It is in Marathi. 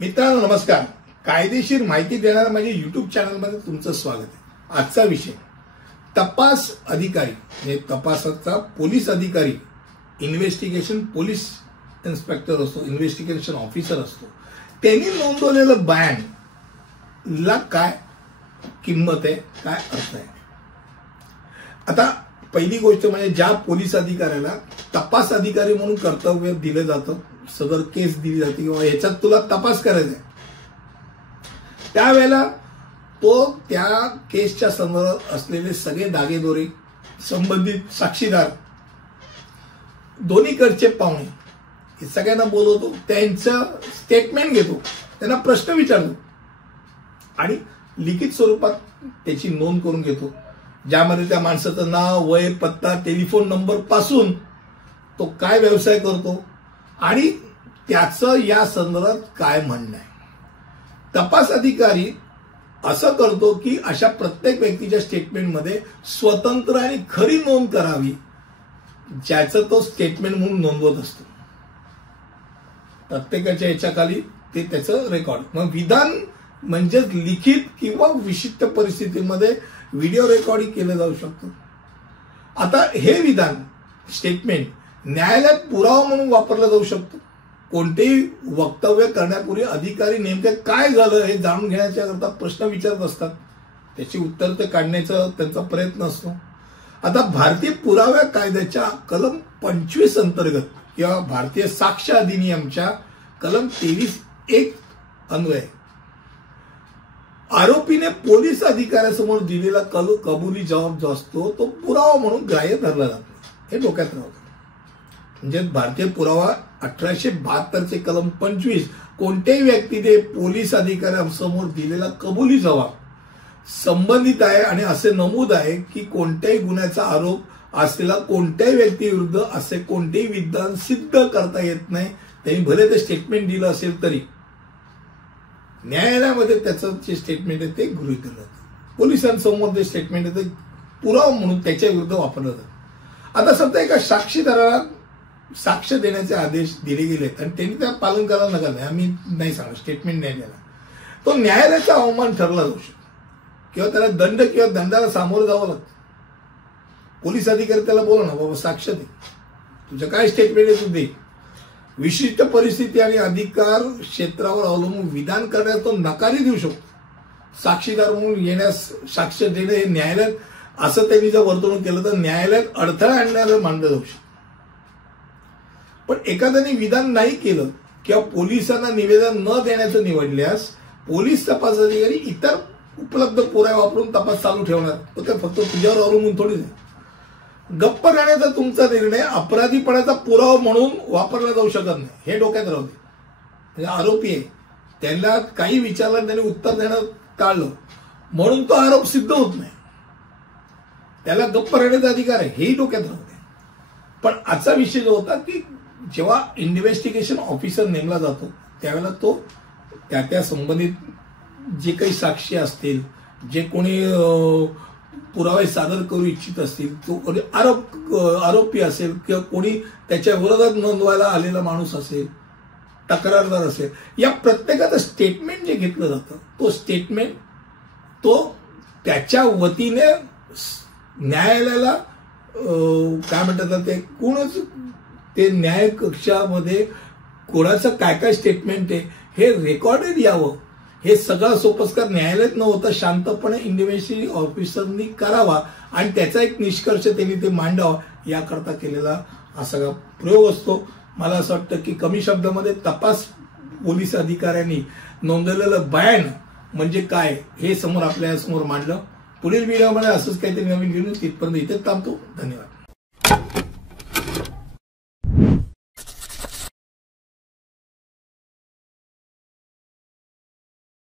मित्रांनो नमस्कार. कायदेशीर माहिती देणाऱ्या माझ्या युट्यूब चॅनलमध्ये तुमचं स्वागत आहे. आजचा विषय तपास अधिकारी म्हणजे तपासाचा पोलीस अधिकारी, इन्व्हेस्टिगेशन पोलीस इन्स्पेक्टर असतो, इन्व्हेस्टिगेशन ऑफिसर असतो, त्यांनी नोंदवलेलं बयान ला काय किंमत आहे, काय अर्थ आहे. आता पहिली गोष्ट म्हणजे ज्या पोलीस अधिकाऱ्याला तपास अधिकारी म्हणून कर्तव्य दिलं जातं, सदर केस दिली जाते किंवा याच्यात तुला तपास करायचा आहे, त्यावेळेला तो त्या केसच्या संदर्भात असलेले सगळे धागेदोरे, संबंधित साक्षीदार, दोन्हीकडचे पाहुणे हे सगळ्यांना बोलवतो, त्यांचं स्टेटमेंट घेतो, त्यांना प्रश्न विचारतो आणि लिखित स्वरूपात त्याची नोंद करून घेतो, ज्यामध्ये त्या माणसाचं नाव, वय, पत्ता, टेलिफोन नंबर पासून तो काय व्यवसाय करतो आणि त्याचं या संदर्भात काय म्हणणं आहे. तपास अधिकारी असं करतो की अशा प्रत्येक व्यक्तीच्या स्टेटमेंटमध्ये स्वतंत्र आणि खरी नोंद करावी, ज्याचं तो स्टेटमेंट म्हणून नोंदवत असतो. प्रत्येकाच्या याच्याखाली ते त्याचं रेकॉर्ड. मग विधान म्हणजे लिखित किंवा विशिष्ट परिस्थितीमध्ये व्हिडिओ रेकॉर्डिंग केलं जाऊ शकतं. आता हे विधान स्टेटमेंट न्यायालयात पुरावा म्हणून वापरलं जाऊ शकतं. कोणतेही वक्तव्य करण्यापूर्वी अधिकारी नेमकं काय झालं हे जाणून घेण्याच्या प्रश्न विचारत असतात, त्याची उत्तर ते काढण्याचा त्यांचा प्रयत्न असतो. आता भारतीय पुराव्या कायद्याच्या कलम 25 अंतर्गत किंवा भारतीय साक्ष अधिनियमच्या कलम 23(1) अन्वये आरोपीने पोलीस अधिकाऱ्यासमोर दिलेला कबुली जबाब जो असतो तो पुरावा म्हणून ग्राह्य धरला जातो. हे डोक्यात राहतं. म्हणजे भारतीय पुरावा 1872 कलम 25 कोणत्याही व्यक्तीने पोलीस अधिकाऱ्यांसमोर दिलेला कबुली जबाब संबंधित आहे आणि असे नमूद आहे की कोणत्याही गुन्ह्याचा आरोप असलेला कोणत्याही व्यक्तीविरुद्ध असे कोणतेही विधान सिद्ध करता येत नाही. त्यांनी भले ते स्टेटमेंट दिलं असेल तरी न्यायालयामध्ये त्याचं जे स्टेटमेंट आहे ते गृहीत धरलं जातं. पोलिसांसमोर जे स्टेटमेंट आहे ते पुरावा म्हणून त्याच्या विरुद्ध वापरलं जातं. आता समजा एका साक्षीदाराला साक्ष देण्याचे आदेश दिले गेलेत आणि त्यांनी त्या पालन करायला नका नाही, आम्ही नाही सांगा, स्टेटमेंट नाही द्यायला, तो न्यायालयाचा अवमान ठरला जाऊ शकतो किंवा त्याला दंड किंवा दंडाला सामोरं जावं लागतं. पोलीस अधिकारी त्याला बोला ना, बाबा साक्ष दे, तुझं काय स्टेटमेंट आहे तू दे. विशिष्ट परिस्थिती आणि अधिकार क्षेत्रावर अवलंबून विधान करण्यास तो नकारही देऊ शकतो. साक्षीदार म्हणून येण्यास साक्ष देणं हे न्यायालयात असं त्यांनी जर वर्तवणूक केलं तर न्यायालयात अडथळा आणण्याला मानलं जाऊ शकतं. पण एखाद्याने विधान नाही केलं किंवा पोलिसांना निवेदन न देण्याचं निवडल्यास पोलीस तपास अधिकारी इतर उपलब्ध पुरावे वापरून तपास चालू ठेवणार. तो काय फक्त तुझ्यावर अवलंबून थोडीच आहे. गप्प राहण्याचा तुमचा निर्णय अपराधीपणाचा पुरावा म्हणून वापरला जाऊ शकत नाही, हे डोक्यात राहू दे. म्हणजे आरोपी आहे, त्यांना काही विचारलं त्यांनी उत्तर देणं टाळलं म्हणून तो आरोप सिद्ध होत नाही, त्याला गप्प राहण्याचा अधिकार आहे, हेही डोक्यात राहू दे. पण आजचा विषय जो होता की जेव्हा इन्व्हेस्टिगेशन ऑफिसर नेमला जातो त्यावेळेला तो त्या संबंधित जे काही साक्षी असतील, जे कोणी पुरावे सादर करू इच्छित असतील, तो कोणी आरोपी असेल किंवा कोणी त्याच्या विरोधात नोंदवायला आलेला माणूस असेल, तक्रारदार असेल, या प्रत्येकाचं स्टेटमेंट जे घेतलं जातं तो स्टेटमेंट तो त्याच्या वतीने न्यायालयाला काय म्हणतात ते कोणच ते न्याय कक्षामध्ये कोणाचं काय काय स्टेटमेंट आहे हे रेकॉर्डेड यावं, हे सगळं सोपस्कार न्यायालयात न होता शांतपणे इन्व्हेस्टिगेशन ऑफिसरनी करावा आणि त्याचा एक निष्कर्ष त्यांनी ते मांडावा याकरता केलेला हा सगळा प्रयोग असतो. मला असं वाटतं की कमी शब्दामध्ये तपास पोलीस अधिकाऱ्यांनी नोंदवलेलं बयान म्हणजे काय हे समोर आपल्या समोर मांडलं. पुढील व्हिडिओमध्ये असंच काहीतरी नवीन घेऊन तिथपर्यंत इथेच थांबतो. धन्यवाद.